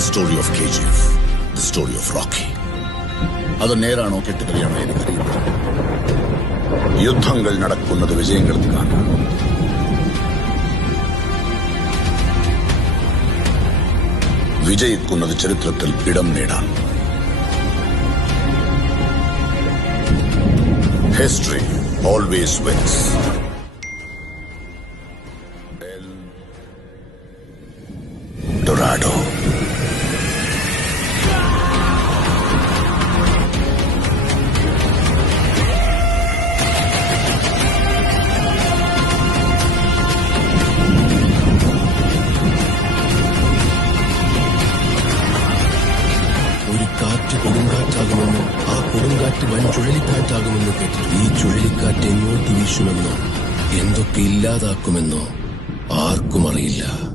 The story of KGF, the story of Rocky. അത് നേരാണോ കെട്ടുകറിയാണോ എനിക്കറിയില്ല. യുദ്ധങ്ങൾ നടക്കുന്നത് വിജയങ്ങൾക്കാണ്. വിജയിക്കുന്നത് ചരിത്രത്തിൽ ഇടം നേടാൻ. History always wins. El Dorado. ഒരു കാറ്റ് കൊടുങ്കാറ്റാകുമെന്ന്, ആ കൊടുങ്കാറ്റ് വൻ ചുഴലിക്കാറ്റാകുമെന്ന് കേട്ടു. ഈ ചുഴലിക്കാറ്റ് എങ്ങോട്ട് വീശുമെന്നോ എന്തൊക്കെ ഇല്ലാതാക്കുമെന്നോ ആർക്കും അറിയില്ല.